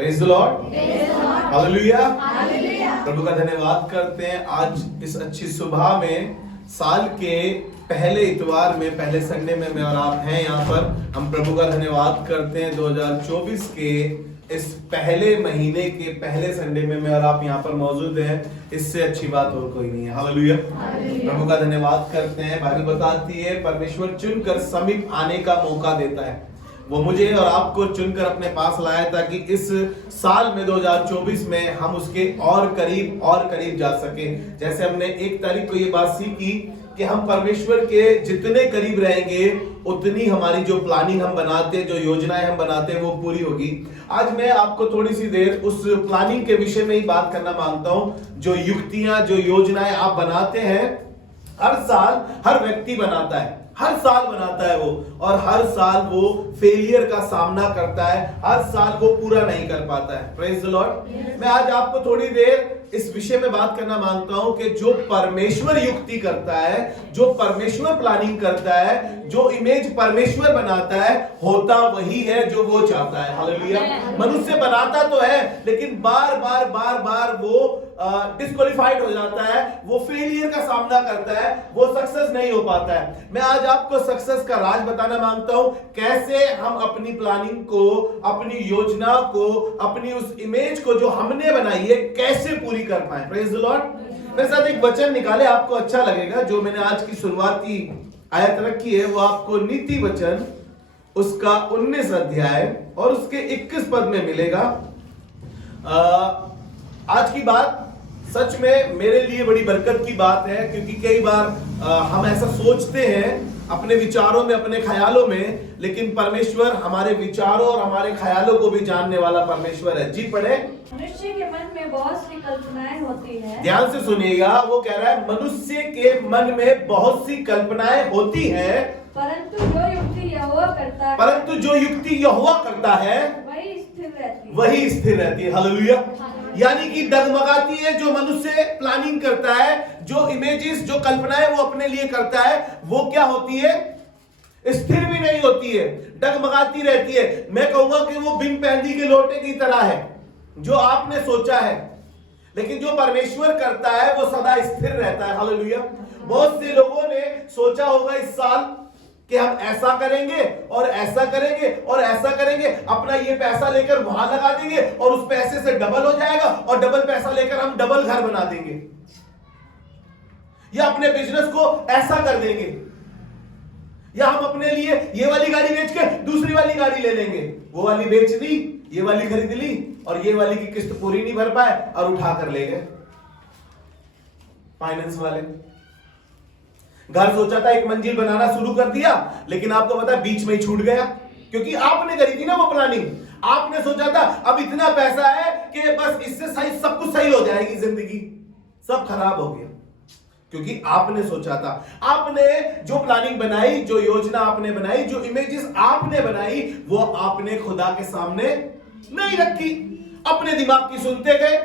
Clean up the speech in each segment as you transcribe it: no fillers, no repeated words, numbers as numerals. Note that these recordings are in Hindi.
Praise the Lord, hallelujah. प्रभु का धन्यवाद करते हैं। आज इस अच्छी सुबह में साल के पहले इतवार में, पहले संडे में मैं और आप हैं यहाँ पर। हम प्रभु का धन्यवाद करते हैं 2024 के इस पहले महीने के पहले संडे में मैं और आप यहाँ पर मौजूद हैं। इससे अच्छी बात और कोई नहीं है। हालेलुया। प्रभु का धन्यवाद करते हैं। बाइबल बताती है परमेश्वर चुनकर समीप आने का मौका देता है। वो मुझे और आपको चुनकर अपने पास लाया ताकि इस साल में 2024 में हम उसके और करीब जा सके। जैसे हमने 1 तारीख को ये बात सीखी कि हम परमेश्वर के जितने करीब रहेंगे उतनी हमारी जो प्लानिंग हम बनाते हैं, जो योजनाएं हम बनाते हैं, वो पूरी होगी। आज मैं आपको थोड़ी सी देर उस प्लानिंग के विषय में ही बात करना मांगता हूं। जो युक्तियां, जो योजनाएं आप बनाते हैं, हर साल हर व्यक्ति बनाता है, हर साल बनाता है वो, और हर साल वो फेलियर का सामना करता है, हर साल वो पूरा नहीं कर पाता है। Praise the Lord. मैं आज आपको थोड़ी देर इस विषय में बात करना मांगता हूं कि जो परमेश्वर युक्ति करता है, जो परमेश्वर प्लानिंग करता है, जो इमेज परमेश्वर बनाता है, होता वही है जो वो चाहता है। हालेलुया। मनुष्य बनाता तो है लेकिन बार बार वो डिस्क्वालिफाइड हो जाता है, वो फेलियर का सामना करता है, वो सक्सेस नहीं हो पाता है। मैं आज आपको सक्सेस का राज बताना मांगता हूं, कैसे हम अपनी प्लानिंग को, अपनी योजना को, अपनी उस इमेज को जो हमने बनाई है, कैसे पूरी कर पाए। Praise the Lord. मेरे साथ एक वचन निकाले, आपको अच्छा लगेगा। जो मैंने आज की शुरुआती आयत रखी है वो आपको नीति वचन उसका 19 अध्याय और उसके 21 पद में मिलेगा। आज की बात सच में मेरे लिए बड़ी बरकत की बात है, क्योंकि कई बार हम ऐसा सोचते हैं अपने विचारों में, अपने ख्यालों में, लेकिन परमेश्वर हमारे विचारों और हमारे ख्यालों को भी जानने वाला परमेश्वर है। जी पढ़े। मनुष्य के मन में बहुत सी कल्पनाएं होती है। ध्यान से सुनिएगा, वो कह रहा है मनुष्य के मन में बहुत सी कल्पनाएं होती हैं, परंतु जो युक्ति यहोवा करता है वही स्थिर रहती है। हालेलुया। यानी कि डगमगाती है जो मनुष्य प्लानिंग करता है, जो इमेजेस, जो कल्पनाएं वो अपने लिए करता है, वो क्या होती है? स्थिर भी नहीं होती है, डगमगाती रहती है। मैं कहूंगा कि वो बिन पैंदी के लोटे की तरह है, जो आपने सोचा है। लेकिन जो परमेश्वर करता है वो सदा स्थिर रहता है। हालेलुया। बहुत से लोगों ने सोचा होगा इस साल कि हम ऐसा करेंगे और ऐसा करेंगे और ऐसा करेंगे, अपना ये पैसा लेकर वहां लगा देंगे और उस पैसे से डबल हो जाएगा, और डबल पैसा लेकर हम डबल घर बना देंगे, या अपने बिजनेस को ऐसा कर देंगे, या हम अपने लिए ये वाली गाड़ी बेच के दूसरी वाली गाड़ी ले लेंगे। वो वाली बेच ली, ये वाली खरीद ली, और ये वाली की किस्त पूरी नहीं भर पाए और उठा कर ले गए फाइनेंस वाले। घर सोचा था एक मंजिल बनाना शुरू कर दिया, लेकिन आपको पता है बीच में ही छूट गया, क्योंकि आपने करी थी ना वो प्लानिंग। आपने सोचा था अब इतना पैसा है कि बस इससे सही सब कुछ सही हो जाएगी, जिंदगी सब खराब हो गया, क्योंकि आपने सोचा था। आपने जो प्लानिंग बनाई, जो योजना आपने बनाई, जो इमेजेस आपने बनाई, वो आपने खुदा के सामने नहीं रखी, अपने दिमाग की सुनते गए,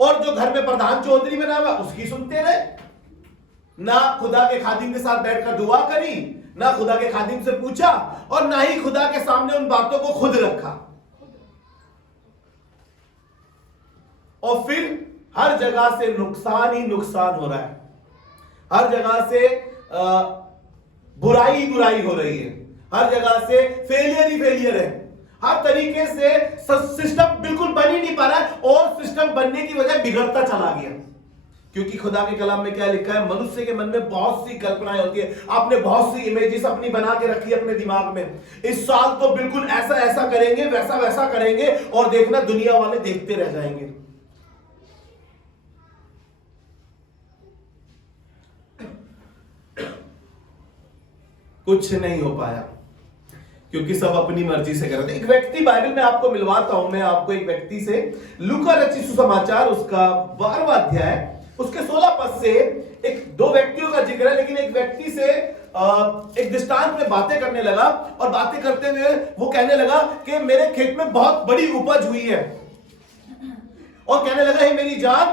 और जो घर में प्रधान चौधरी बना हुआ उसकी सुनते रहे। ना खुदा के खादिम के साथ बैठकर दुआ करी, ना खुदा के खादिम से पूछा, और ना ही खुदा के सामने उन बातों को खुद रखा। और फिर हर जगह से नुकसान ही नुकसान हो रहा है, हर जगह से बुराई ही बुराई हो रही है, हर जगह से फेलियर ही फेलियर है। हर तरीके से सिस्टम बिल्कुल बन ही नहीं पा रहा है, और सिस्टम बनने की वजह बिगड़ता चला गया। क्योंकि खुदा के कलाम में क्या लिखा है? मनुष्य के मन में बहुत सी कल्पनाएं होती है। आपने बहुत सी इमेजेस अपनी बना के रखी है अपने दिमाग में। इस साल तो बिल्कुल ऐसा ऐसा करेंगे, वैसा वैसा करेंगे, और देखना दुनिया वाले देखते रह जाएंगे। कुछ नहीं हो पाया, क्योंकि सब अपनी मर्जी से कर रहे थे। एक व्यक्ति, बाइबल में आपको मिलवाता हूं मैं आपको एक व्यक्ति से, लूका रचित सुसमाचार उसका 12वां अध्याय उसके 16 पद से एक दो व्यक्तियों का जिक्र है, लेकिन एक व्यक्ति से एक दृष्टांत में बातें करने लगा, और बातें करते हुए वो कहने लगा कि मेरे खेत में बहुत बड़ी उपज हुई है, और कहने लगा हे मेरी जान,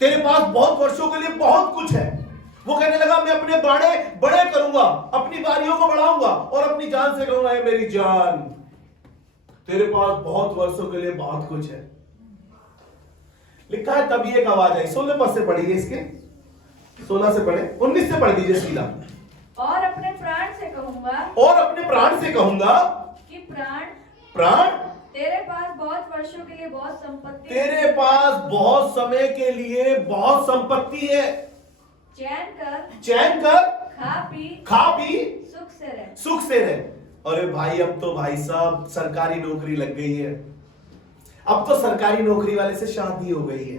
तेरे पास बहुत वर्षों के लिए बहुत कुछ है। वो कहने लगा मैं अपने बाड़े बड़े करूंगा, अपनी बारियों को बढ़ाऊंगा, और अपनी जान से कहूंगा हे मेरी जान तेरे पास बहुत वर्षों के लिए बहुत कुछ है। लिखा है तभी एक आवाज आई। 16 पद से पढ़िए, इसके 16 से पढ़े, 19 से पढ़ दीजिए सीधा। और अपने प्राण से कहूंगा, और अपने प्राण से कहूंगा कि प्राण प्राण तेरे पास बहुत वर्षों के लिए बहुत संपत्ति, तेरे पास बहुत समय के लिए बहुत संपत्ति है। चैन कर खा पी सुख से रहे। अरे भाई अब तो भाई साहब सरकारी नौकरी लग गई है, अब तो सरकारी नौकरी वाले से शादी हो गई है,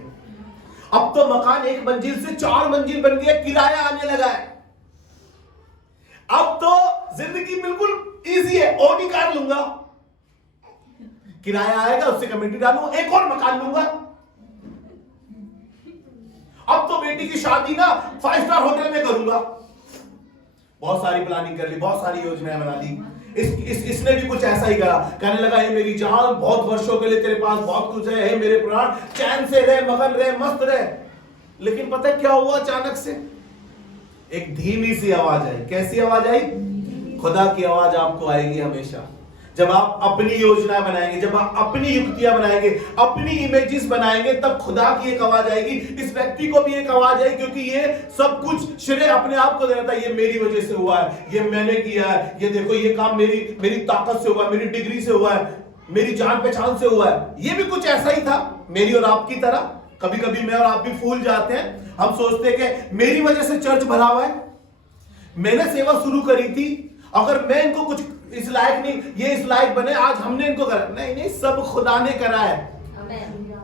अब तो मकान 1 मंजिल से 4 मंजिल बन गया, किराया आने लगा है, अब तो जिंदगी बिल्कुल इजी है। ओडी कार लूंगा, किराया आएगा, उससे कमेटी डालूंगा, एक और मकान लूंगा। अब तो बेटी की शादी ना 5 स्टार होटल में करूंगा। बहुत सारी प्लानिंग कर ली, बहुत सारी योजनाएं बना ली। इसने भी कुछ ऐसा ही करा, कहने लगा हे मेरी जान बहुत वर्षों के लिए तेरे पास बहुत कुछ है, हे मेरे प्राण चैन से रहे, मगन रहे, मस्त रहे। लेकिन पता है क्या हुआ? अचानक से एक धीमी सी आवाज आई। कैसी आवाज आई? खुदा की आवाज आपको आएगी हमेशा जब आप अपनी योजना बनाएंगे, जब आप अपनी युक्तियां बनाएंगे, अपनी इमेजेस बनाएंगे, तब खुदा की एक आवाज आएगी। इस व्यक्ति को भी एक आवाज आई, क्योंकि ये सब कुछ श्रेय अपने आप को दे रहा था। ये मेरी वजह से हुआ है, ये मैंने किया है, ये देखो ये काम मेरी ताकत से हुआ है, मेरी डिग्री से हुआ है, मेरी जान पहचान से हुआ है। ये भी कुछ ऐसा ही था मेरी और आपकी तरह। कभी कभी मैं और आप भी भूल जाते हैं, हम सोचते हैं कि मेरी वजह से चर्च भरा हुआ है, मैंने सेवा शुरू करी थी, अगर मैं इनको कुछ इस लायक नहीं, ये इस लायक बने, आज हमने इनको करा। नहीं, सब खुदा ने करा है।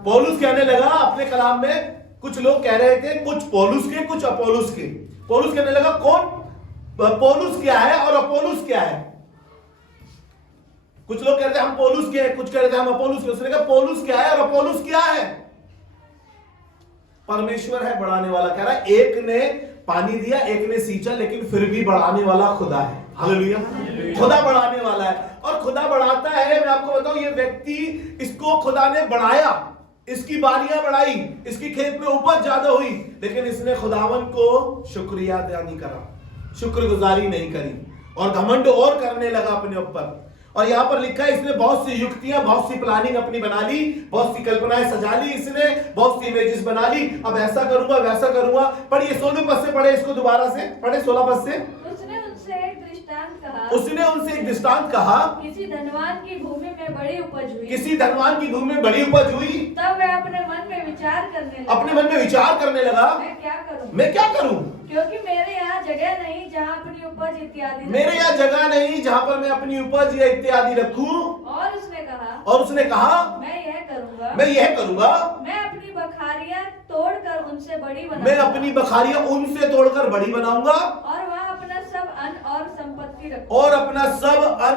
पौलुस कहने लगा अपने कलाम में, कुछ लोग कह रहे थे कुछ पौलुस के कुछ अपोलुस के। पौलुस कहने लगा कौन पौलुस क्या है और अपोलुस क्या है? कुछ लोग कहते हैं हम पौलुस के हैं, कुछ कह रहे थे हम अपोलुस के। उसने कहा पौलुस क्या है और अपोलुस क्या है? परमेश्वर है बढ़ाने वाला। कह रहा है एक ने पानी दिया, एक ने सींचा, लेकिन फिर भी बढ़ाने वाला खुदा है। हालेलुया। खुदा बढ़ाने वाला है और खुदा बढ़ाता है। मैं आपको बताऊं, ये व्यक्ति, इसको खुदा ने बढ़ाया, इसकी बारियां बढ़ाई, इसकी खेत में उपज ज्यादा हुई, लेकिन इसने खुदावन को शुक्रिया अदा नहीं करा, शुक्रगुजारी नहीं करी और घमंड और करने लगा अपने ऊपर। और यहां पर लिखा है इसने बहुत सी युक्तियां, बहुत सी प्लानिंग अपनी बना ली, बहुत सी कल्पनाएं सजा ली, इसने बहुत सी इमेजेस बना ली। अब ऐसा करूंगा, वैसा करूंगा। पढ़िए 16 पद से पढ़े इसको, दोबारा से पढ़े 16 पद से। उसने उनसे एक दृष्टांत कहा, किसी धनवान की भूमि में बड़ी उपज हुई। किसी धनवान की भूमि में बड़ी उपज हुई। तब वह अपने मन में विचार करने लगा, मैं क्या करूं? क्योंकि मेरे यहाँ जगह नहीं जहाँ अपनी उपज इत्यादि, मेरे यहाँ जगह नहीं जहाँ पर मैं अपनी उपज या इत्यादि रखूं। और उसने कहा मैं यह करूंगा, मैं अपनी बखारियां तोड़कर उनसे बड़ी बनाऊंगा, और वहाँ अपना सब अन्न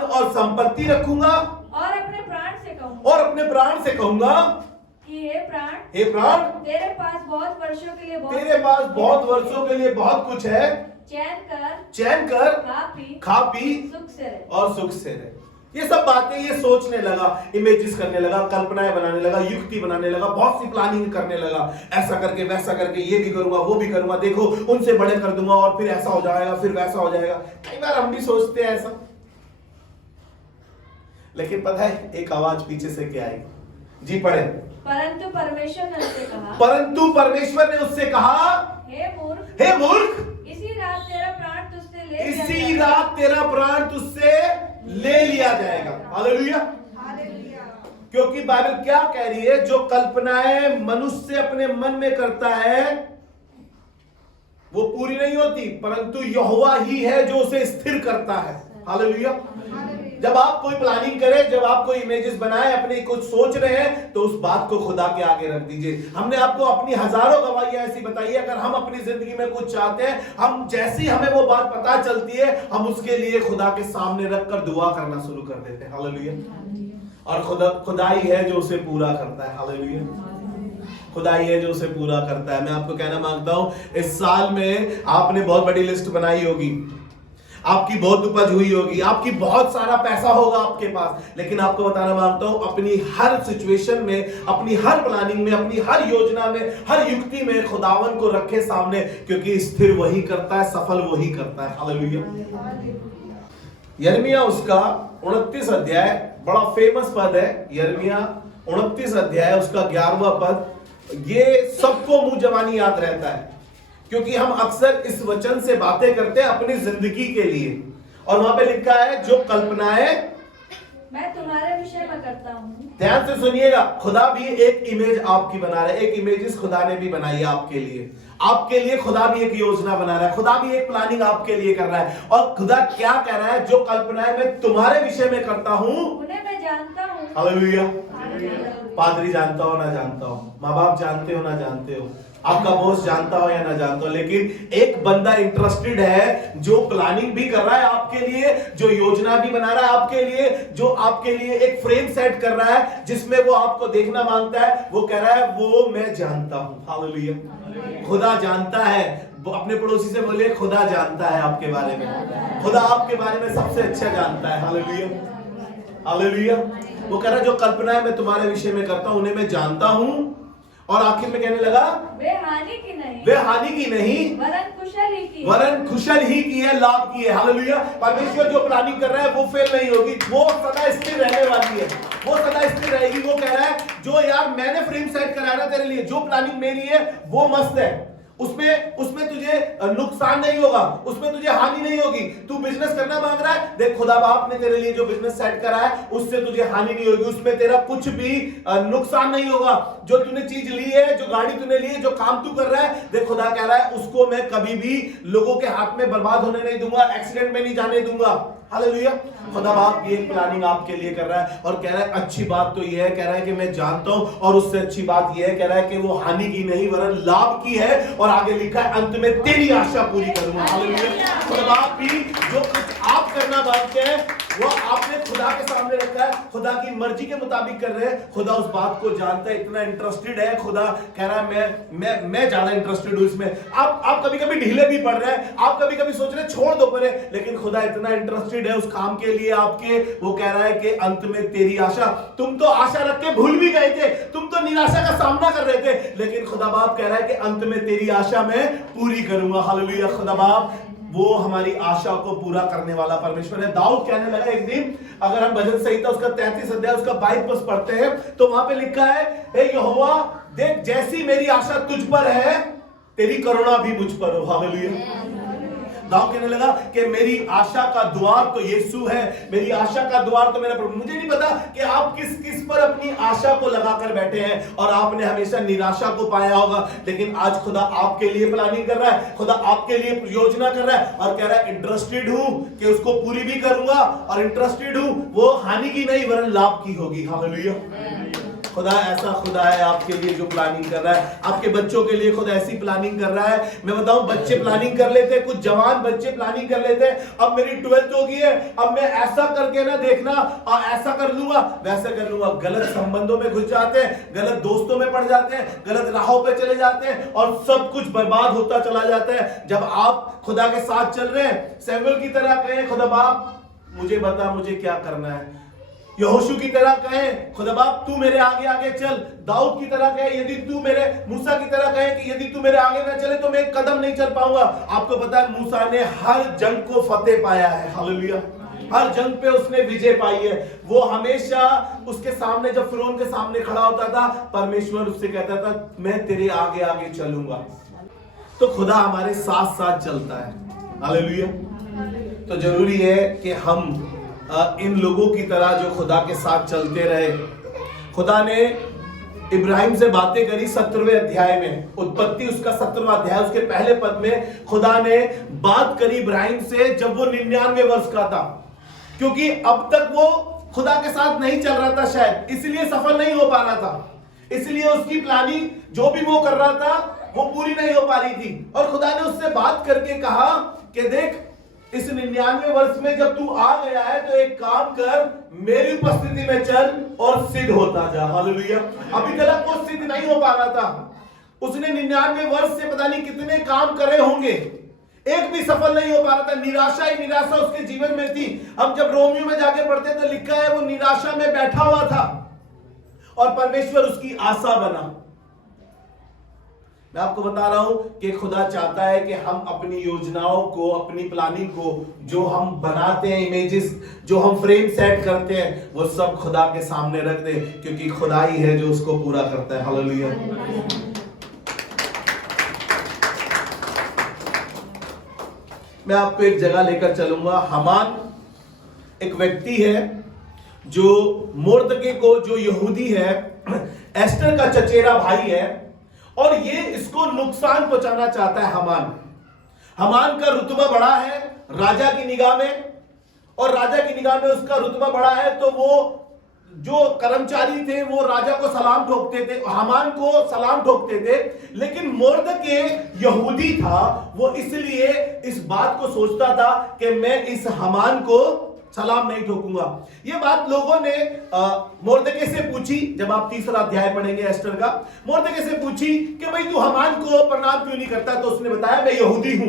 और संपत्ति रखूंगा, और अपने प्राण से कहूंगा कि हे प्राण तेरे पास बहुत वर्षों के लिए बहुत कुछ है। चैन कर खा पी सुख से रहे। ये सब बातें ये सोचने लगा, इमेजेस करने लगा, कल्पनाएं बनाने लगा, युक्ति बनाने लगा, बहुत सी प्लानिंग करने लगा। ऐसा करके वैसा करके, ये भी करूंगा, वो भी करूंगा, देखो उनसे बड़े कर दूंगा, और फिर ऐसा हो जाएगा, फिर वैसा हो जाएगा। कई बार हम भी सोचते हैं ऐसा, लेकिन पता है एक आवाज पीछे से क्या आई? जी पढ़े। परंतु परमेश्वर ने उससे कहा, हे मूर्ख, इसी रात तेरा प्राण तुझसे ले लिया जाएगा। हालेलुया। क्योंकि बाइबल क्या कह रही है? जो कल्पनाएं मनुष्य अपने मन में करता है वो पूरी नहीं होती, परंतु यहोवा ही है जो उसे स्थिर करता है। हालेलुया। जब आप कोई प्लानिंग करें, जब आप कोई इमेजेस बनाए, अपने कुछ सोच रहे हैं, तो उस बात को खुदा के आगे रख दीजिए। हमने आपको अपनी हजारों गवाहियां ऐसी बताई है। अगर हम अपनी जिंदगी में कुछ चाहते हैं, हम जैसी हमें वो बात पता चलती है, हम उसके लिए खुदा के सामने रखकर दुआ करना शुरू कर देते हैं। हालेलुया। और खुदा ही है जो उसे पूरा करता है। हालेलुया। खुदा ही है जो उसे पूरा करता है। मैं आपको कहना मांगता हूं, इस साल में आपने बहुत बड़ी लिस्ट बनाई होगी, आपकी बहुत उपज हुई होगी, आपकी बहुत सारा पैसा होगा आपके पास, लेकिन आपको बताना मांगता हूं, अपनी हर सिचुएशन में, अपनी हर प्लानिंग में, अपनी हर योजना में, हर युक्ति में खुदावन को रखे सामने, क्योंकि स्थिर वही करता है, सफल वही करता है। हालेलुया। यिर्मयाह उसका 29 अध्याय बड़ा फेमस पद है, यिर्मयाह 29 अध्याय उसका 11वां पद। ये सबको मुंह जबानी याद रहता है, क्योंकि हम अक्सर इस वचन से बातें करते हैं अपनी जिंदगी के लिए। और वहां पे लिखा है, जो कल्पनाएं मैं तुम्हारे विषय में करता हूँ। ध्यान से सुनिएगा, खुदा भी एक इमेज आपकी बना रहा है, एक इमेजेस खुदा ने भी बनाई है आपके लिए। आपके लिए खुदा भी एक योजना बना रहा है, खुदा भी एक प्लानिंग आपके लिए कर रहा है। और खुदा क्या कह रहा है, जो कल्पनाएं मैं तुम्हारे विषय में करता हूं उन्हें मैं जानता हूँ। हालेलुया। हालेलुया। पादरी जानता हो ना जानता हो, माँ बाप जानते हो ना जानते हो, आपका बॉस जानता हो या ना जानता हो, लेकिन एक बंदा इंटरेस्टेड है जो प्लानिंग भी कर रहा है आपके लिए, जो योजना भी बना रहा है आपके लिए, जो आपके लिए एक फ्रेम सेट कर रहा है जिसमें वो आपको देखना मांगता है। वो कह रहा है, वो मैं जानता हूं। हालेलुया। खुदा जानता है। अपने पड़ोसी से बोलिए, खुदा जानता है आपके बारे में, खुदा आपके बारे में सबसे अच्छा जानता है। हालेलुया। हालेलुया। वो कह रहा है, जो कल्पनाएं मैं तुम्हारे विषय में करता हूं उन्हें मैं जानता हूं। और आखिर में कहने लगा, वे हानि की नहीं, वे हानि की नहीं वरन कुशल ही की, वरन कुशल ही की है, लाभ की है। हालेलुया। परमेश्वर जो प्लानिंग कर रहा है वो फेल नहीं होगी, वो सदा स्थिर रहने वाली है, वो सदा स्थिर रहेगी। वो कह रहा है, जो यार मैंने फ्रेम सेट कराया ना तेरे लिए, जो प्लानिंग मेरी है वो मस्त है, उसमें तुझे नुकसान नहीं होगा, उसमें तुझे हानि नहीं होगी। तू बिजनेस करना मांग रहा है, देख खुदा बाप ने तेरे लिए जो बिजनेस सेट करा है उससे तुझे हानि नहीं होगी, उसमें तेरा कुछ भी नुकसान नहीं होगा। जो तूने चीज ली है, जो गाड़ी तूने ली है, जो काम तू कर रहा है, देख खुदा कह रहा है, उसको मैं कभी भी लोगों के हाथ में बर्बाद होने नहीं दूंगा, एक्सीडेंट में नहीं जाने दूंगा। हालेलुया। खुदा बाप ये प्लानिंग आपके लिए कर रहा है और कह रहा है, अच्छी बात तो ये है, कह रहा है कि मैं जानता हूं, और उससे अच्छी बात ये है, कह रहा है कि वो हानि की नहीं वरन लाभ की है। और आगे लिखा है, अंत में तेरी आशा पूरी करूंगा। हालेलुया। खुदा बाप भी जो कुछ आप करना मांगते हैं वो आपने खुदा के सामने रखा है, खुदा की मर्जी के मुताबिक कर रहे हैं। खुदा उस बात को जानता है, इतना इंटरेस्टेड है। खुदा कह रहा है, मैं ज्यादा इंटरेस्टेड हूं इसमें। आप कभी कभी ढीले भी पड़ रहे हैं, आप कभी कभी सोच रहे हैं छोड़ दो परे, लेकिन खुदा इतना इंटरेस्टेड है उस काम के लिए आपके। वो कह रहा है कि अंत में तेरी आशा, तुम तो आशा रख के भूल भी गए थे, तुम तो निराशा का सामना कर रहे थे, लेकिन खुदा बाप कह रहा है कि अंत में तेरी आशा मैं पूरी करूंगा। हालेलुया। खुदा बाप वो हमारी आशा को पूरा करने वाला परमेश्वर है। दाऊद कहने लगा एक दिन, अगर हम भजन संहिता उसका 33 अध्याय उसका 22 पद पढ़ते हैं तो वहां पे लिखा है, हे यहोवा देख, जैसी मेरी आशा तुझ पर है, तेरी करुणा भी मुझ पर हो। हालेलुया। दाऊद कहने लगा कि मेरी आशा का द्वार तो यीशु है, मेरी आशा का द्वार तो मेरा प्रभु। मुझे नहीं पता कि आप किस किस पर अपनी आशा को लगाकर बैठे हैं और आपने हमेशा निराशा को पाया होगा, लेकिन आज खुदा आपके लिए प्लानिंग कर रहा है, खुदा आपके लिए योजना कर रहा है और कह रहा है, इंटरेस्टेड हूं कि उसको पूरी भी करूंगा, और इंटरेस्टेड हूं वो हानि की नहीं वरन लाभ की होगी। हालेलुया। खुदा ऐसा खुदा है आपके लिए जो प्लानिंग कर रहा है, आपके बच्चों के लिए खुदा ऐसी प्लानिंग कर रहा है। मैं बताऊं, बच्चे प्लानिंग कर लेते हैं, कुछ जवान बच्चे प्लानिंग कर लेते हैं, अब मेरी 12th हो गई है, अब मैं ऐसा करके ना देखना, और ऐसा कर लूंगा, वैसा कर लूंगा। गलत संबंधों में घुस जाते हैं, गलत दोस्तों में पड़ जाते हैं, गलत राहों पे चले जाते हैं और सब कुछ बर्बाद होता चला जाता है। जब आप खुदा के साथ चल रहे हैं, सैमुएल की तरह कहें, खुदा बाप मुझे बता मुझे क्या करना है। यहोशू की तरह कहे, खुदा बाप तू मेरे आगे आगे चल। दाऊद की तरह कहे, यदि तू मेरे, मूसा की तरह कहे कि यदि तू मेरे आगे ना चले तो मैं एक कदम नहीं चल पाऊंगा। आपको पता है मूसा ने हर जंग को फतेह पाया है। हालेलुया। हर जंग पे उसने विजय पाई है। वो हमेशा उसके सामने, जब फिरौन के सामने खड़ा होता था, परमेश्वर उससे कहता था, मैं तेरे आगे आगे चलूंगा। तो खुदा हमारे साथ साथ चलता है। हालेलुया। तो जरूरी है कि हम इन लोगों की तरह जो खुदा के साथ चलते रहे। खुदा ने इब्राहिम से बातें करी 17वें अध्याय में, उत्पत्ति उसका 17वां अध्याय, उसके पहले पद में खुदा ने बात करी इब्राहिम से जब वो 99 वर्ष का था, क्योंकि अब तक वो खुदा के साथ नहीं चल रहा था, शायद इसलिए सफल नहीं हो पा रहा था, इसलिए उसकी प्लानिंग जो भी वो कर रहा था वो पूरी नहीं हो पा रही थी। और खुदा ने उससे बात करके कहा कि देख, इस 99 वर्ष में जब तू आ गया है तो एक काम कर, मेरी उपस्थिति में चल और सिद्ध होता जा। हालेलुया। अभी तक वो सिद्ध नहीं हो पा रहा था। उसने 99 वर्ष से पता नहीं कितने काम करे होंगे, एक भी सफल नहीं हो पा रहा था। निराशा ही निराशा उसके जीवन में थी। हम जब रोमियो में जाके पढ़ते तो लिखा है वो निराशा में बैठा हुआ था और परमेश्वर उसकी आशा बना। मैं आपको बता रहा हूं कि खुदा चाहता है कि हम अपनी योजनाओं को, अपनी प्लानिंग को, जो हम बनाते हैं, इमेजेस जो हम फ्रेम सेट करते हैं, वो सब खुदा के सामने रख दे, क्योंकि खुदा ही है जो उसको पूरा करता है। हालेलुया। मैं आपको एक जगह लेकर चलूंगा। हामान एक व्यक्ति है जो मोर्दके को, जो यहूदी है, एस्टर का चचेरा भाई है, और ये इसको नुकसान पहुंचाना चाहता है। हामान का रुतबा बड़ा है राजा की निगाह में, और राजा की निगाह में उसका रुतबा बड़ा है, तो वो जो कर्मचारी थे वो राजा को सलाम ठोकते थे, हामान को सलाम ठोकते थे। लेकिन मोर्दके यहूदी था, वो इसलिए इस बात को सोचता था कि मैं इस हामान को सलाम नहीं ठोकूंगा। ये बात लोगों ने मोर्दके से पूछी। जब आप 3रा अध्याय पढ़ेंगे एस्टर का, मोर्दके से पूछी कि भाई तू हामान को प्रणाम क्यों नहीं करता, तो उसने बताया मैं यहूदी हूं।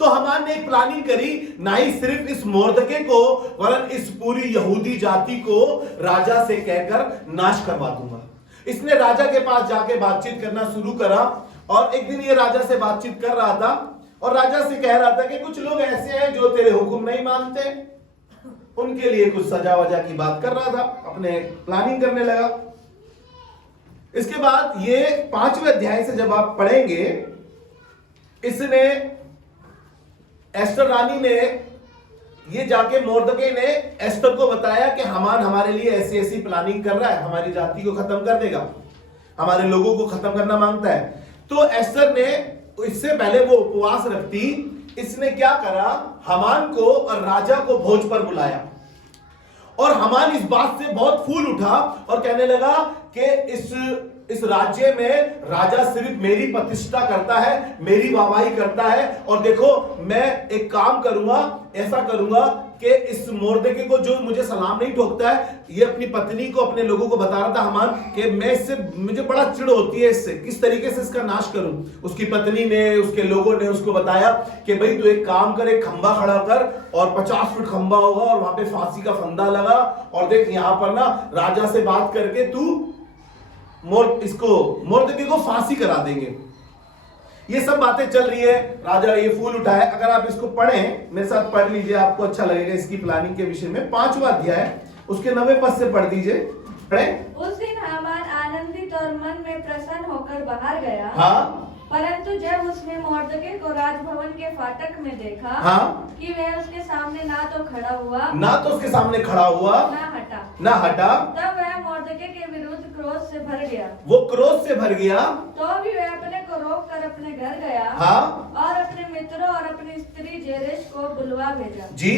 तो हामान ने एक प्लानिंग करी, ना ही सिर्फ इस मोर्दके को वरन इस पूरी यहूदी जाति को राजा से कहकर नाश करवा दूंगा। इसने राजा के पास जाके बातचीत करना शुरू करा, और एक दिन ये राजा से बातचीत कर रहा था और राजा से कह रहा था कि कुछ लोग ऐसे हैं जो तेरे हुक्म नहीं मानते, उनके लिए कुछ सजा वजा की बात कर रहा था, अपने प्लानिंग करने लगा। इसके बाद ये 5वें अध्याय से जब आप पढ़ेंगे, इसने, एस्टर रानी ने, ये जाके मोर्दके ने एस्टर को बताया कि हामान हमारे लिए ऐसी ऐसी प्लानिंग कर रहा है, हमारी जाति को खत्म कर देगा, हमारे लोगों को खत्म करना मांगता है। तो एस्टर ने, इससे पहले वो उपवास रखती, इसने क्या करा, हामान को और राजा को भोज पर बुलाया, और हामान इस बात से बहुत फूल उठा और कहने लगा कि इस राज्य में राजा सिर्फ मेरी प्रतिष्ठा करता है, मेरी वाहवाही करता है, और देखो मैं एक काम करूंगा, ऐसा करूंगा कि इस मोर्दके को जो मुझे सलाम नहीं ठोकता है, ये अपनी पत्नी को, अपने लोगों को बता रहा था हामान कि मैं इससे, मुझे बड़ा चिढ़ होती है इससे, किस तरीके से इसका नाश करूं। उसकी पत्नी ने, उसके लोगों ने उसको बताया कि भाई तू एक काम कर, एक खंबा खड़ा कर, और 50 फुट खंबा होगा, और वहां पे फांसी का फंदा लगा, और देख यहां पर ना राजा से बात करके तू मोर्दके को फांसी करा देंगे। ये सब बातें चल रही है, राजा ये फूल उठाए। अगर आप इसको पढ़ें, मेरे साथ पढ़ लीजिए, आपको अच्छा लगेगा इसकी प्लानिंग के विषय में। 5वां अध्याय उसके 9वें पद से पढ़ दीजिए, पढ़ें। उस दिन हामान आनंदित और मन में प्रसन्न होकर बाहर गया। हाँ, परंतु जब उसने मोर्दके को राजभवन के फाटक में देखा, हाँ, कि वह उसके सामने ना तो खड़ा हुआ, ना तो उसके सामने खड़ा हुआ, ना हटा, तब वह मोर्दके के विरुद्ध क्रोध से भर गया। वो क्रोध से भर गया, तो भी वह अपने को रोक कर अपने घर गया, हाँ, और अपने मित्रों और अपनी स्त्री जेरेश को बुलवा भेजा जी।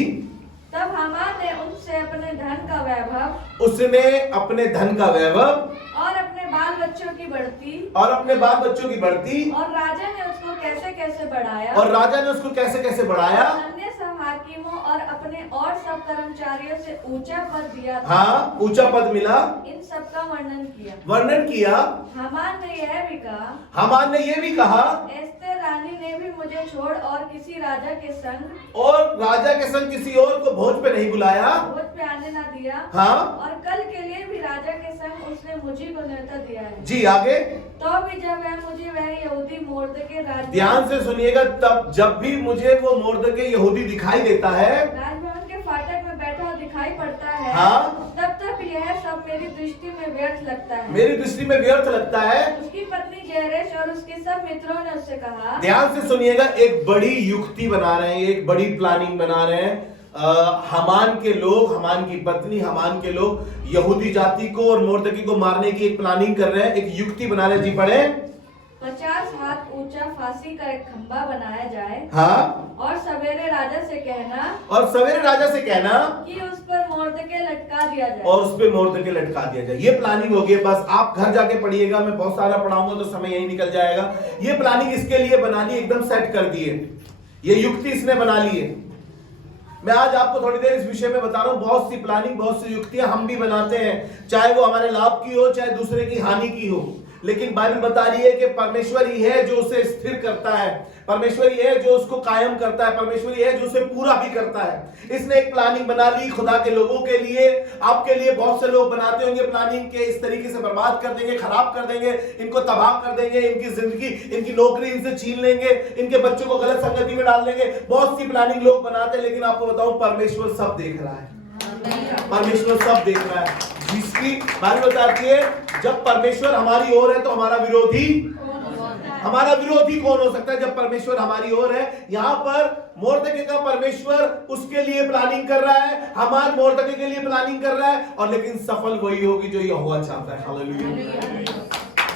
तब हामान ने उनसे अपने धन का वैभव, उसने अपने धन का वैभव, और अपने बाल बच्चों की बढ़ती, और अपने बाल बच्चों की बढ़ती, और राजा ने उसको कैसे कैसे बढ़ाया, और राजा ने उसको कैसे कैसे बढ़ाया, अन्य सब हाकिमों और अपने और सब कर्मचारियों से ऊंचा पद दिया था। हाँ, ऊंचा पद मिला, इन सब का वर्णन किया। हामान ने यह भी कहा, हामान ने यह भी कहा, एस्तर रानी ने भी मुझे छोड़ और किसी राजा के संग, और राजा के संग किसी और को भोज पे नहीं बुलाया, भोज पे आने ना दिया, हाँ, और कल के लिए भी राजा के संग उसने मुझे को न्योता दिया है। जी, आगे। तो भी जब वह मुझे वह यहूदी मोर्दके राज, ध्यान से सुनिएगा, तब जब भी मुझे वो मोर्दके यहूदी दिखाई देता है, राजभवन के फाटक में बैठा दिखाई पड़ता है, हाँ, तब तक यह सब मेरी दृष्टि में व्यर्थ लगता है। मेरी दृष्टि में व्यर्थ लगता है। उसकी पत्नी जेरेश और उसके सब मित्रों ने उससे कहा, ध्यान से सुनिएगा, एक बड़ी युक्ति बना रहे हैं, एक बड़ी प्लानिंग बना रहे हैं। हामान के लोग, हामान की पत्नी, हामान के लोग यहूदी जाति को और मोर्दकी को मारने की एक प्लानिंग कर रहे हैं, एक युक्ति बना रहे हैं। जी, पढ़े। 50 हाथ ऊंचा फांसी का एक खंबा बनाया जाए, हाँ, और सवेरे राजा से कहना, और सवेरे राजा से कहना कि उस पर मोर्दके लटका दिया जाए, और उस पे मोर्दके लटका दिया जाए। ये प्लानिंग होगी। बस आप घर जाके पढ़िएगा, मैं बहुत सारा पढ़ाऊंगा तो समय यही निकल जाएगा। ये प्लानिंग इसके लिए बना ली, एकदम सेट कर दिए, ये युक्ति इसने बना ली है। मैं आज आपको थोड़ी देर इस विषय में बता रहा हूं। बहुत सी प्लानिंग, बहुत सी युक्तियां हम भी बनाते हैं, चाहे वो हमारे लाभ की हो, चाहे दूसरे की हानि की हो, लेकिन बाइबल बता रही है कि परमेश्वर ही है जो उसे स्थिर करता है। परमेश्वर ये है जो उसको कायम करता है, परमेश्वर ये है जो उसे पूरा भी करता है। इसने एक प्लानिंग बना ली खुदा के लोगों के लिए, आपके लिए। बहुत से लोग बनाते होंगे प्लानिंग के इस तरीके से बर्बाद कर देंगे, खराब कर देंगे, इनको तबाह कर देंगे, इनकी जिंदगी, इनकी नौकरी इनसे छीन लेंगे, इनके बच्चों को गलत संगति में डाल देंगे। बहुत सी प्लानिंग लोग बनाते हैं, लेकिन आपको बताऊं परमेश्वर सब देख रहा है। परमेश्वर सब देख रहा है। जिसकी बात बताती है, जब परमेश्वर हमारी ओर है तो हमारा विरोधी कौन हो सकता है? जब परमेश्वर हमारी ओर है। यहां पर मोर्दके का परमेश्वर उसके लिए प्लानिंग कर रहा है, हामान मोर्दके के लिए प्लानिंग कर रहा है, और लेकिन सफल वही होगी जो यहोवा चाहता है। हालेलुया,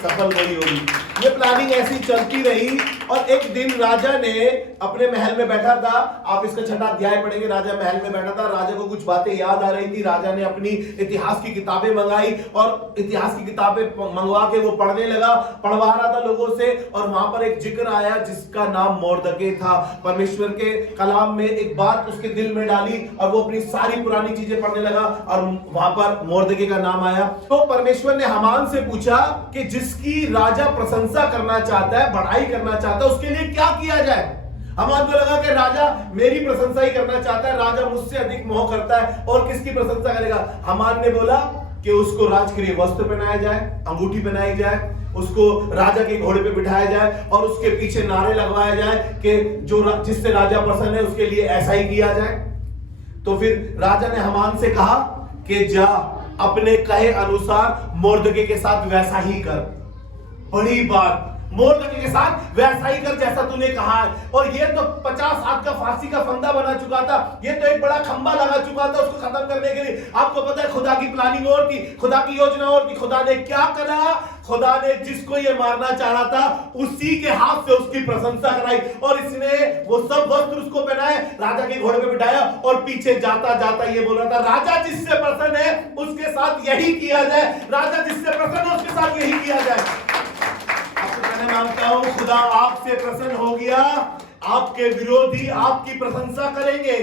सफल वही होगी। ये प्लानिंग ऐसी चलती रही, और एक दिन राजा ने अपने महल में बैठा था। आप इसका 6वां अध्याय पढ़ेंगे। राजा महल में बैठा था, राजा को कुछ बातें याद आ रही थी। राजा ने अपनी इतिहास की किताबें मंगाई और इतिहास की किताबें मंगवा के वो पढ़ने लगा, पढ़वा रहा था लोगों से। और वहां पर एक जिक्र आया जिसका नाम मोर्दके था। परमेश्वर के कलाम में एक बात उसके दिल में डाली, और वो अपनी सारी पुरानी चीजें पढ़ने लगा, और वहां पर मोर्दके का नाम आया। तो परमेश्वर ने हामान से पूछा कि जिसकी राजा प्रशंसा करना चाहता है, बड़ाई करना चाहता है, उसके लिए क्या किया जाए? हामान को लगा कि राजा मेरी प्रशंसा ही करना चाहता है, राजा मुझसे अधिक मोह करता है, और किसकी प्रशंसा करेगा? हामान ने बोला कि उसको राजकीय वस्त्र पहनाया जाए, अंगूठी पहनाई जाए, उसको राजा के घोड़े पे बिठाया जाए, और उसके पीछे नारे लगवाया जाए कि जो जिससे राजा प्रसन्न है उसके लिए ऐसा ही किया जाए। तो फिर राजा ने हामान से कहा कि जा अपने कहे अनुसार मोर्दके के साथ वैसा ही कर। बड़ी बात, मोर्दके के साथ वैसा ही कर जैसा तूने कहा है। और ये तो 50 हाथ का फांसी का फंदा बना चुका था, ये तो एक बड़ा खंबा लगा चुका था उसको खत्म करने के लिए। आपको पता है खुदा की प्लानिंग और थी, खुदा की योजना और थी। खुदा ने क्या करा? खुदा ने जिसको ये मारना चाह रहा था उसी के हाथ से उसकी प्रशंसा कराई, और इसने वो सब वस्त्र उसको पहनाए, राजा के घोड़े पे बिठाया, और पीछे जाता जाता ये बोल रहा था, राजा जिससे प्रसन्न है उसके साथ यही किया जाए, राजा जिससे प्रसन्न है उसके साथ यही किया जाए। मैं मानता हूं खुदा आपसे प्रसन्न हो गया, आपके विरोधी आपकी प्रशंसा करेंगे।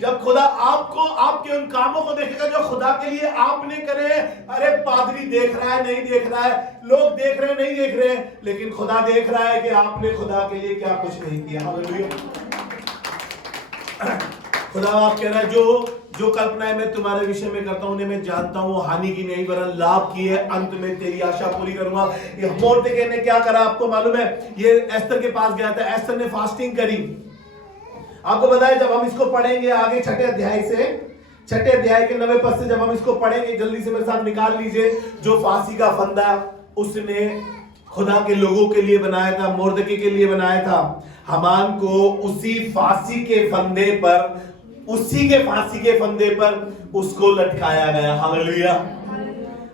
जब खुदा आपको, आपके उन कामों को देखेगा जो खुदा के लिए आपने करे। अरे पादरी देख रहा है, नहीं देख रहा है, लोग देख रहे हैं, नहीं देख रहे हैं, लेकिन खुदा देख रहा है कि आपने खुदा के लिए क्या कुछ नहीं किया। हालेलुया। खुदा आप कह रहा है जो कल्पनाएं मैं तुम्हारे विषय में करता हूं उन्हें मैं जानता हूं, हानि की नहीं वरन लाभ की है, अंत में तेरी आशा पूरी करूंगा। ये मोर्दके ने क्या करा आपको मालूम है? ये एस्तर के पास गया था, एस्तर ने फास्टिंग करी। आपको बताया, जब हम इसको पढ़ेंगे आगे 6 अध्याय के 9वें पद से जब हम इसको पढ़ेंगे, जल्दी से मेरे साथ निकाल लीजिए। जो फांसी का फंदा उसने खुदा के लोगों के लिए बनाया था, मोर्दके के लिए बनाया था, हामान को उसी फांसी के फंदे पर उसको लटकाया गया। हालेलुया।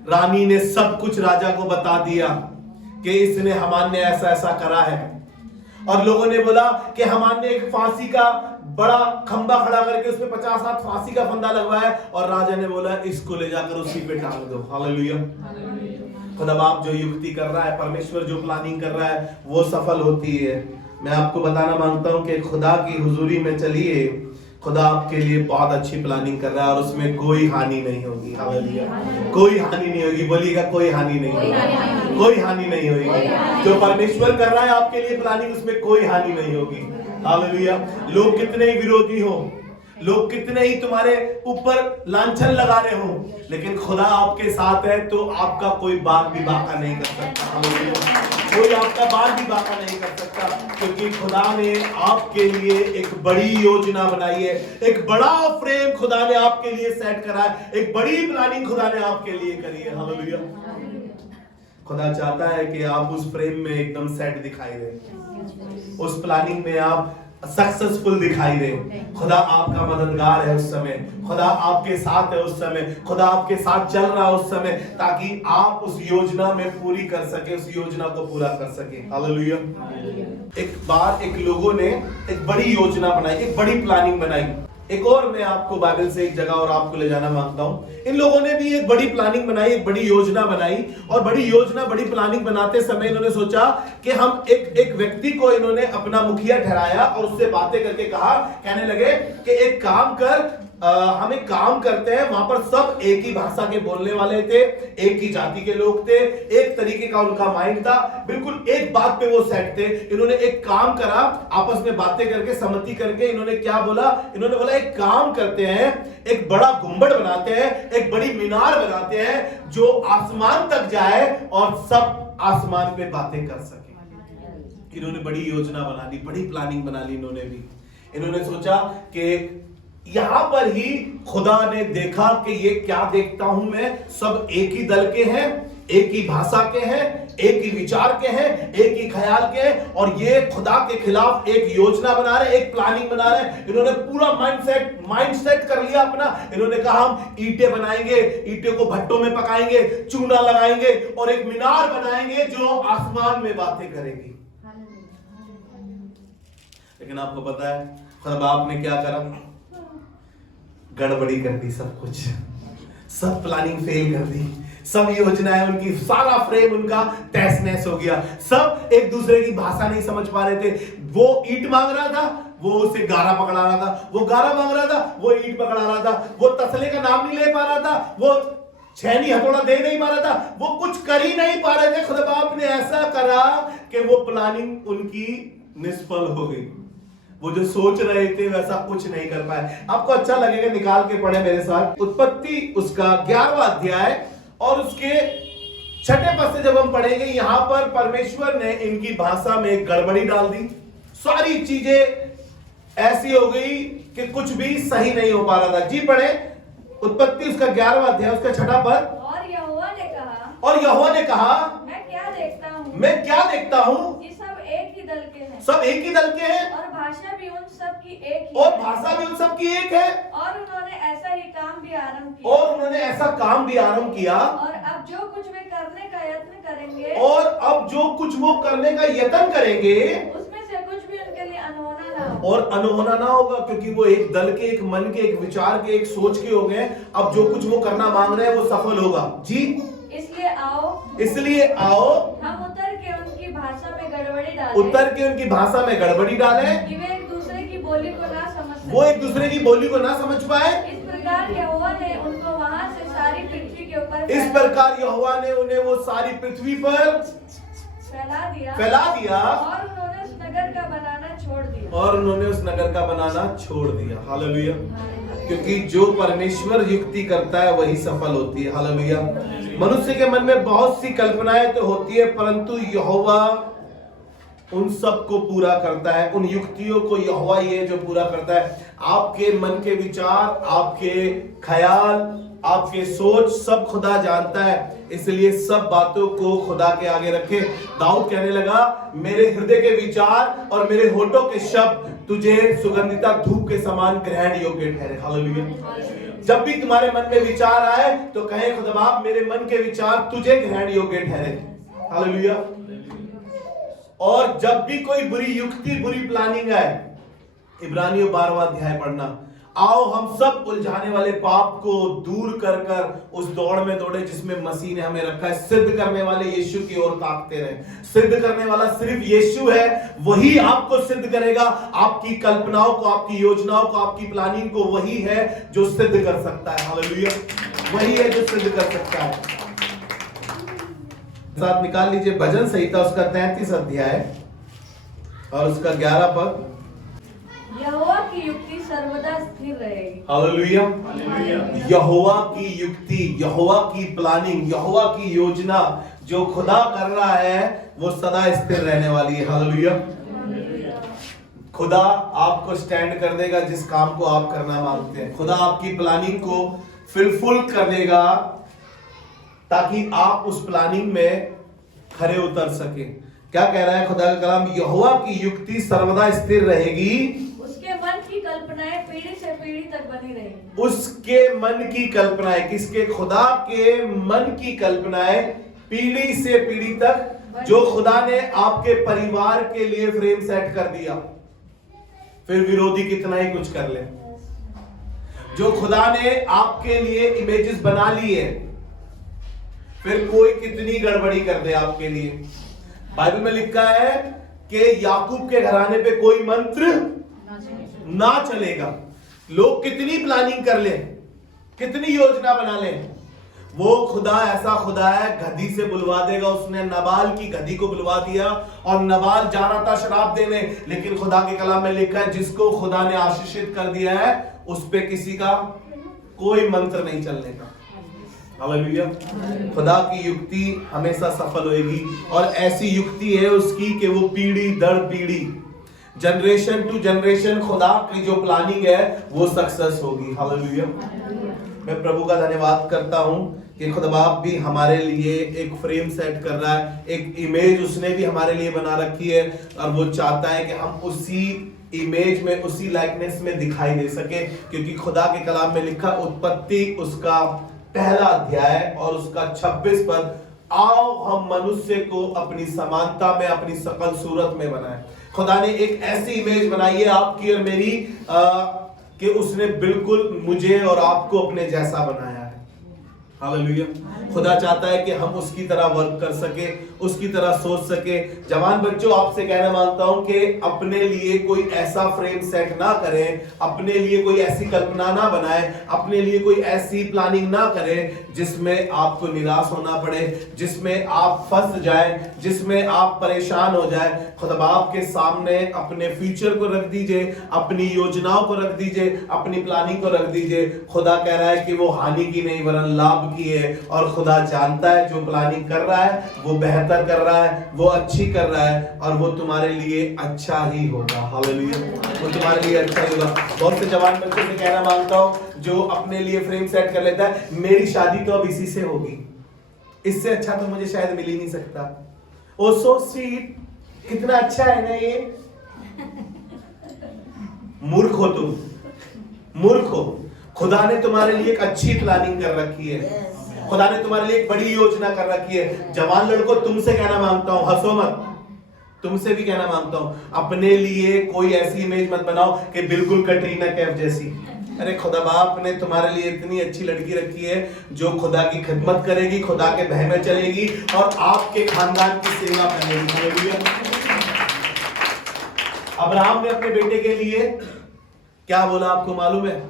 रानी ने सब कुछ राजा को बता दिया कि इसने, हामान ने ऐसा ऐसा करा है। और लोगों ने बोला कि हामान ने एक फांसी का बड़ा खंबा खड़ा करके उसमें 50 हाथ फांसी का फंदा लगवाया, और राजा ने बोला इसको ले जाकर उसी पे टांग दो। हालेलुया। खुदा बाप जो युक्ति कर रहा है, परमेश्वर जो प्लानिंग कर रहा है, वो सफल होती है। मैं आपको बताना मांगता हूं कि खुदा की हुजूरी में चलिए, खुदा आपके लिए बहुत अच्छी प्लानिंग कर रहा है, और उसमें कोई हानि नहीं होगी। हालेलुया। कोई हानि नहीं होगी। बोलिएगा कोई हानि नहीं होगी, कोई हानि नहीं होगी। जो परमेश्वर कर रहा है आपके लिए प्लानिंग, उसमें कोई हानि नहीं होगी। हालेलुया। लोग कितने ही विरोधी हो, लोग कितने ही तुम्हारे ऊपर लांछन लगा रहे हो, लेकिन खुदा आपके साथ है तो आपका कोई बात भी बाका नहीं कर सकता। हालेलुया। कोई आपका बात भी बाका नहीं कर सकता, क्योंकि खुदा ने आपके लिए एक बड़ी योजना बनाई है, एक बड़ा फ्रेम खुदा ने आपके लिए सेट करा है, एक बड़ी प्लानिंग खुदा ने आपके लिए करी है। हालेलुया। खुदा चाहता है कि आप उस फ्रेम में एकदम सेट दिखाई दे, उस प्लानिंग में आप सक्सेसफुल दिखाई दे। खुदा आपका मददगार है उस समय, खुदा आपके साथ है उस समय, खुदा आपके साथ चल रहा है उस समय, ताकि आप उस योजना में पूरी कर सके, उस योजना को पूरा कर सके। हालेलुया। एक बार एक लोगों ने एक बड़ी योजना बनाई, एक बड़ी प्लानिंग बनाई। एक और मैं आपको बाइबल से एक जगह और आपको ले जाना मांगता हूं। इन लोगों ने भी एक बड़ी प्लानिंग बनाई, एक बड़ी योजना बनाई, और बड़ी प्लानिंग बनाते समय इन्होंने सोचा कि हम एक व्यक्ति को इन्होंने अपना मुखिया ठहराया, और उससे बातें करके कहा, कहने लगे कि एक काम कर, हम एक काम करते हैं, वहां पर सब एक ही भाषा के बोलने वाले थे, एक ही जाति के लोग थे, एक तरीके का उनका माइंड था, बिल्कुल एक बात पे वो सेट थे। इन्होंने एक काम करा, आपस में बातें करके सहमति करके इन्होंने क्या बोला, इन्होंने बोला एक काम करते हैं, एक बड़ा गुंबद बनाते हैं, एक बड़ी मीनार बनाते हैं जो आसमान तक जाए और सब आसमान पे बातें कर सके। इन्होंने बड़ी योजना बना ली, बड़ी प्लानिंग बना ली इन्होंने सोचा कि यहां पर ही खुदा ने देखा कि ये क्या देखता हूं मैं, सब एक ही दल के हैं, एक ही भाषा के हैं, एक ही विचार के हैं, एक ही ख्याल के हैं, और ये खुदा के खिलाफ एक योजना बना रहे, एक प्लानिंग बना रहे। इन्होंने पूरा माइंड सेट कर लिया अपना। इन्होंने कहा हम ईंटें बनाएंगे, ईंटें को भट्टों में पकाएंगे, चूना लगाएंगे और एक मीनार बनाएंगे जो आसमान में बातें करेगी। लेकिन आपको पता है खुदा बाप ने क्या करा? गड़बड़ी कर दी, सब कुछ, सब प्लानिंग फेल कर दी, सब योजनाएं उनकी, सारा फ्रेम उनका तहस नहस हो गया। सब एक दूसरे की भाषा नहीं समझ पा रहे थे। वो ईंट मांग रहा था, वो उसे गारा पकड़ा रहा था, वो गारा मांग रहा था, वो ईंट पकड़ा रहा था, वो तसले का नाम नहीं ले पा रहा था, वो छेनी हथौड़ा दे नहीं पा रहा था, वो कुछ कर ही नहीं पा रहे थे। खुदा बाप ने ऐसा करा कि वो प्लानिंग उनकी निष्फल हो गई। वो जो सोच रहे थे वैसा कुछ नहीं कर पाए। आपको अच्छा लगेगा, निकाल के पढ़े मेरे साथ उत्पत्ति उसका 11वां अध्याय और उसके 6ठे पद से जब हम पढ़ेंगे, यहां पर परमेश्वर ने इनकी भाषा में गड़बड़ी डाल दी। सारी चीजें ऐसी हो गई कि कुछ भी सही नहीं हो पा रहा था। जी पढ़े उत्पत्ति उसका 11वां अध्याय उसका 6ठा पद। और यहोवा ने कहा, मैं क्या देखता हूँ कि सब एक ही दल के हैं, सब एक ही दल के हैं, और भाषा भी उन सब की एक ही और है। भाषा भी उन सब की एक है, और उन्होंने ऐसा ही काम भी आरंभ किया, और उन्होंने ऐसा काम भी आरंभ किया, और अब जो कुछ वे करने का यत्न करेंगे, और अब जो कुछ वो करने का यत्न करेंगे उसमें से कुछ भी उनके लिए अनहोना ना हो। और अनहोना ना होगा, क्योंकि वो एक दल के, एक मन के, एक विचार के, एक सोच के हो गए। अब जो कुछ वो करना मांग रहे हैं वो सफल होगा। जी इसलिए आओ हम उतर के उनकी भाषा में गड़बड़ी डालें, कि वे एक दूसरे की बोली को ना समझ सकें। वो एक दूसरे की बोली को ना समझ पाए। इस प्रकार यहोवा ने उनको वहां से सारी पृथ्वी के ऊपर इस प्रकार यहोवा ने उन्हें वो सारी पृथ्वी पर फैला दिया और उन्होंने उस नगर का बनाना छोड़ दिया। हालेलुया। क्योंकि जो परमेश्वर युक्ति करता है वही सफल होती है। हालेलुया। मनुष्य के मन में बहुत सी कल्पनाएं तो होती है, परंतु यहोवा उन सब को पूरा करता है। उन युक्तियों को यहोवा ही है जो पूरा करता है। आपके मन के विचार, आपके ख्याल, आपके सोच सब खुदा जानता है, इसलिए सब बातों को खुदा के आगे रखे। दाऊद कहने लगा, मेरे हृदय के विचार और मेरे होठों के शब्द तुझे सुगंधिता धूप के समान ग्रहण योग्य ठहरे। हालेलुया। जब भी तुम्हारे मन में विचार आए तो कहे खुदा बाप मेरे मन के विचार तुझे ग्रहण योग्य ठहरे। हालेलुया। और जब भी कोई बुरी युक्ति, बुरी प्लानिंग आए, इब्रानियों 12वां अध्याय पढ़ना, आओ हम सब उलझाने वाले पाप को दूर कर कर उस दौड़ में दौड़े जिसमें मसीह ने हमें रखा है। सिद्ध करने वाले यीशु की ओर ताकते रहे। सिद्ध करने वाला सिर्फ यीशु है, वही आपको सिद्ध करेगा। आपकी कल्पनाओं को, आपकी योजनाओं को, आपकी प्लानिंग को वही है जो सिद्ध कर सकता है। हालेलुया। वही है जो सिद्ध कर सकता है। साथ निकाल लीजिए भजन संहिता उसका 33 अध्याय और उसका 11 पद। यहोवा की युक्ति सर्वदा स्थिर रहेगी। हालेलुया। यहोवा की युक्ति, यहोवा की प्लानिंग, यहोवा की योजना जो खुदा कर रहा है वो सदा स्थिर रहने वाली है। हालेलुया। खुदा आपको स्टैंड कर देगा जिस काम को आप करना मांगते हैं। खुदा आपकी प्लानिंग को फुलफिल कर देगा ताकि आप उस प्लानिंग में खरे उतर सके। क्या कह रहा है खुदा का कलाम? यहोवा की युक्ति सर्वदा स्थिर रहेगी, उसके मन की कल्पनाएं पीढ़ी से पीढ़ी तक बनी रहेंगी। उसके मन की कल्पनाएं, किसके? खुदा के मन की कल्पनाएं पीढ़ी से पीढ़ी तक, जो खुदा ने आपके परिवार के लिए फ्रेम सेट कर दिया, फिर विरोधी कितना ही कुछ कर ले। जो खुदा ने आपके लिए इमेजेस बना ली है, फिर कोई कितनी गड़बड़ी कर दे आपके लिए। बाइबल में लिखा है कि याकूब के घराने पे कोई मंत्र ना चलेगा। लोग कितनी प्लानिंग कर लें, कितनी योजना बना लें, वो खुदा ऐसा खुदा है, गधी से बुलवा देगा। उसने नबाल की गधी को बुलवा दिया और नबाल जा रहा था शराब देने, लेकिन खुदा के कलाम में लिखा है जिसको खुदा ने आशीषित कर दिया है उस पे किसी का कोई मंत्र नहीं चलने का। हालेलुया। खुदा की युक्ति हमेशा सफल होगी और ऐसी युक्ति है उसकी कि वो पीढ़ी दर पीढ़ी, जनरेशन टू जनरेशन खुदा की जो प्लानिंग है वो सक्सेस होगी। हालेलुया। मैं प्रभु का धन्यवाद करता हूं कि खुदा बाप भी हमारे लिए एक फ्रेम सेट कर रहा है, एक इमेज उसने भी हमारे लिए बना रखी है और वो चाहता है कि हम उसी इमेज में, उसी लाइकनेस में दिखाई दे सके, क्योंकि खुदा के कलाम में लिखा उत्पत्ति उसका पहला अध्याय और उसका 26 पद, आओ हम मनुष्य को अपनी समानता में, अपनी शकल सूरत में बनाए। खुदा ने एक ऐसी इमेज बनाई है आपकी और मेरी कि उसने बिल्कुल मुझे और आपको अपने जैसा बनाया है। हालेलुया। खुदा चाहता है कि हम उसकी तरह वर्क कर सके, उसकी तरह सोच सके। जवान बच्चों, आपसे कहना मांगता हूं कि अपने लिए कोई ऐसा फ्रेम सेट ना करें, अपने लिए कोई ऐसी कल्पना ना बनाएं, अपने लिए कोई ऐसी प्लानिंग ना करें जिसमें आपको निराश होना पड़े, जिसमें आप फंस जाएं, जिसमें आप परेशान हो जाएं। खुदा बाप के सामने अपने फ्यूचर को रख दीजिए, अपनी योजनाओं को रख दीजिए, अपनी प्लानिंग को रख दीजिए। खुदा कह रहा है कि वो हानि की नहीं वरन लाभ की है और खुदा जानता है जो प्लानिंग कर रहा है वो बेहतर कर रहा है, वो अच्छी कर रहा है और वो तुम्हारे लिए अच्छा ही होगा। हालेलुया। वो तुम्हारे लिए अच्छा ही होगा। बहुत से जवान बच्चों से कहना मांगता हूं जो अपने लिए फ्रेम सेट कर लेता है, मेरी शादी तो अब इसी से होगी, इससे अच्छा तो मुझे शायद मिल ही नहीं सकता। ओ सो स्वीट, कितना अच्छा है ना ये। मूर्ख हो तुम, मूर्ख हो। खुदा ने तुम्हारे लिए एक अच्छी प्लानिंग कर रखी है, खुदा ने तुम्हारे लिए एक बड़ी योजना कर रखी है। जवान लड़कों, तुमसे कहना मांगता हूं, हंसो मत, तुमसे भी कहना मांगता हूं, अपने लिए कोई ऐसी इमेज मत बनाओ कि बिल्कुल कटरीना कैफ जैसी। अरे खुदा बाप ने तुम्हारे लिए इतनी अच्छी लड़की रखी है जो खुदा की खिदमत करेगी, खुदा के भय में चलेगी और आपके खानदान की सेवा करेगी। अब्राहम ने अपने बेटे के लिए क्या बोला आपको मालूम है?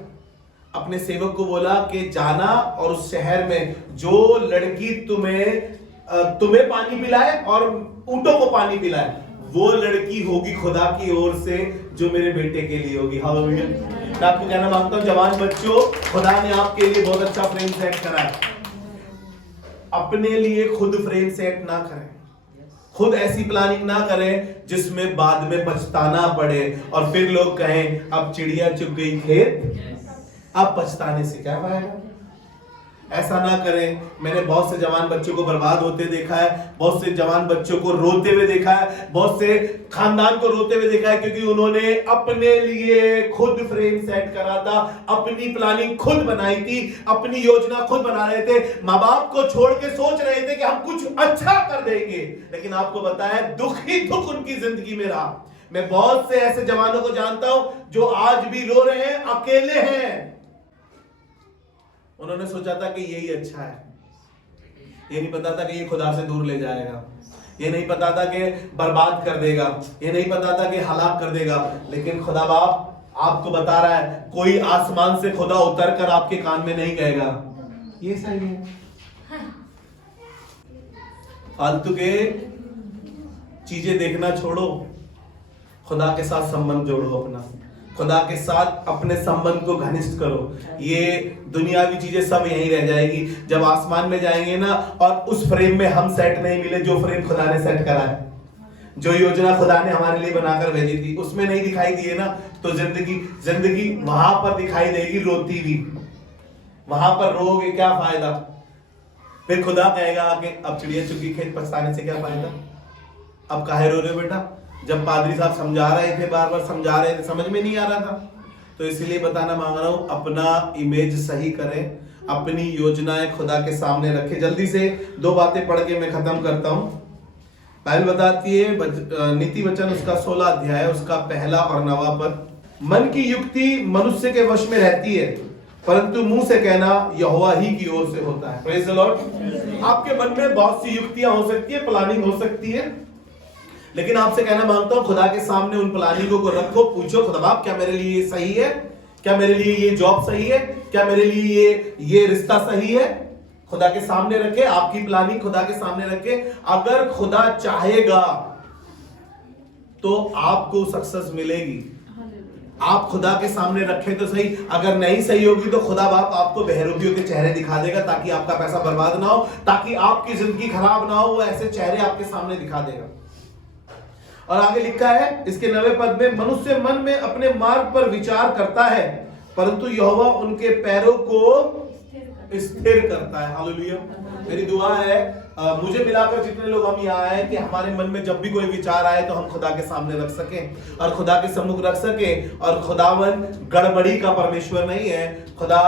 अपने सेवक को बोला कि जाना और उस शहर में जो लड़की तुम्हें पानी पिलाए और ऊंटों को पानी पिलाए, वो लड़की होगी खुदा की ओर से जो मेरे बेटे के लिए होगी। हालेलुया। मैं आपको कहना मांगता हूं जवान बच्चों, खुदा ने आपके लिए बहुत अच्छा फ्रेम सेट करा है। अपने लिए खुद फ्रेम सेट ना करें, खुद ऐसी प्लानिंग ना करें जिसमें बाद में पछताना पड़े और फिर लोग कहें अब चिड़िया चुग गई खेत, अब पछताने से क्या फायदा। ऐसा ना करें। मैंने बहुत से जवान बच्चों को बर्बाद होते देखा है, बहुत से जवान बच्चों को रोते हुए देखा है, बहुत से खानदान को रोते हुए देखा है, क्योंकि उन्होंने अपने लिए खुद फ्रेम सेट करा था, अपनी प्लानिंग खुद बनाई थी, अपनी योजना खुद बना रहे थे, माँ बाप को छोड़ के सोच रहे थे कि हम कुछ अच्छा कर देंगे, लेकिन आपको बताया दुख ही दुख उनकी जिंदगी में रहा। मैं बहुत से ऐसे जवानों को जानता हूं जो आज भी रो रहे हैं, अकेले हैं। उन्होंने सोचा था कि यही अच्छा है, ये नहीं पता था कि ये खुदा से दूर ले जाएगा, ये नहीं पता था कि बर्बाद कर देगा, ये नहीं पता था कि हलाक कर देगा, लेकिन खुदा बाप आपको बता रहा है कोई आसमान से खुदा उतर कर आपके कान में नहीं कहेगा ये सही है। फालतू के चीजें देखना छोड़ो, खुदा के साथ संबंध जोड़ो, अपना खुदा के साथ अपने संबंध को घनिष्ठ करो। ये दुनियावी चीजें सब यहीं रह जाएगी, जब आसमान में जाएंगे ना और उस फ्रेम में हम सेट नहीं मिले जो फ्रेम खुदा ने सेट करा है, जो योजना खुदा ने हमारे लिए बनाकर भेजी थी उसमें नहीं दिखाई दिए ना, तो जिंदगी वहां पर दिखाई देगी रोती हुई। वहां पर रोगे क्या फायदा? फिर खुदा कहेगा आगे अब चिड़िया चुगी खेत, पछताने से क्या फायदा? अब काहे रो रहे हो बेटा? जब पादरी साहब समझा रहे थे, बार बार समझा रहे थे, समझ में नहीं आ रहा था। तो इसलिए बताना मांग रहा हूं, अपना इमेज सही करें, अपनी योजनाएं खुदा के सामने रखें। जल्दी से 2 बातें पढ़ के मैं खत्म करता हूं। बाइबल बताती है नीति वचन उसका 16 अध्याय उसका 1 और 9 पद, मन की युक्ति मनुष्य के वश में रहती है परंतु मुंह से कहना यहोवा ही की ओर से होता है। Praise the Lord. आपके मन में बहुत सी युक्तियां हो सकती है, प्लानिंग हो सकती है, लेकिन आपसे कहना मांगता हूं खुदा के सामने उन प्लानिंगों को रखो, पूछो खुदा बाप क्या मेरे लिए ये सही है, क्या मेरे लिए ये जॉब सही है? क्या मेरे लिए ये रिश्ता सही है? खुदा के सामने रखे, आपकी प्लानिंग खुदा के सामने रखे। अगर खुदा चाहेगा तो आपको सक्सेस मिलेगी। आप खुदा के सामने रखें तो सही, अगर नहीं सही होगी तो खुदा बाप आपको बहरूपियों के चेहरे दिखा देगा, ताकि आपका पैसा बर्बाद ना हो, ताकि आपकी जिंदगी खराब ना हो। वो ऐसे चेहरे आपके सामने दिखा देगा। और आगे लिखा है इसके 9वें पद में, मनुष्य मन में अपने मार्ग पर विचार करता है, परंतु यहोवा उनके पैरों को स्थिर करता है। हालेलुया। मेरी दुआ है मुझे मिलाकर जितने लोग हम यहाँ आए कि हमारे मन में जब भी कोई विचार आए तो हम खुदा के सामने रख सकें और खुदा के सम्मुख रख सकें। और खुदावन गड़बड़ी का परमेश्वर नहीं है, खुदा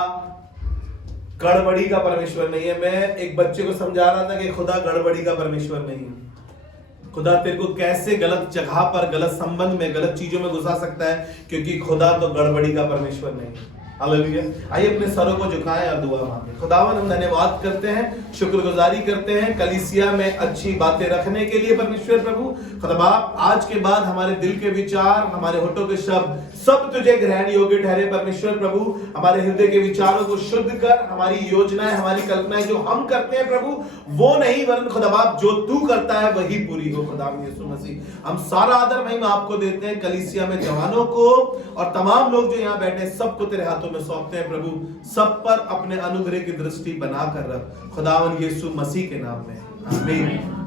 गड़बड़ी का परमेश्वर नहीं है। मैं एक बच्चे को समझा रहा था कि खुदा गड़बड़ी का परमेश्वर नहीं है। खुदा तेरे को कैसे गलत जगह पर, गलत संबंध में, गलत चीजों में घुसा सकता है, क्योंकि खुदा तो गड़बड़ी का परमेश्वर नहीं है। हालेलुया। आइए अपने सरों को झुकाएं और दुआ मांगे। खुदावन हम धन्यवाद करते हैं, शुक्रगुजारी करते हैं कलीसिया में अच्छी बातें रखने के लिए परमेश्वर प्रभु। खुदा बाप, आज के बाद हमारे दिल के विचार, हमारे होठों के शब्द सब तुझे ग्रहण योग्य ठहरे परमेश्वर प्रभु। हमारे हृदय के विचारों को शुद्ध कर, हमारी योजनाएं, हमारी कल्पनाएं जो हम करते हैं प्रभु वो नहीं, वरन खुदा बाप जो तू करता है वही पूरी हो। खुदा यीशु मसीह, हम सारा आदर महिमा आपको देते हैं। कलीसिया में जवानों को और तमाम लोग जो यहाँ बैठे सबको तेरे हाथों में सौंपते हैं प्रभु। सब पर अपने अनुग्रह की दृष्टि बनाकर रख खुदावन यीशु मसीह के नाम में, आमीन।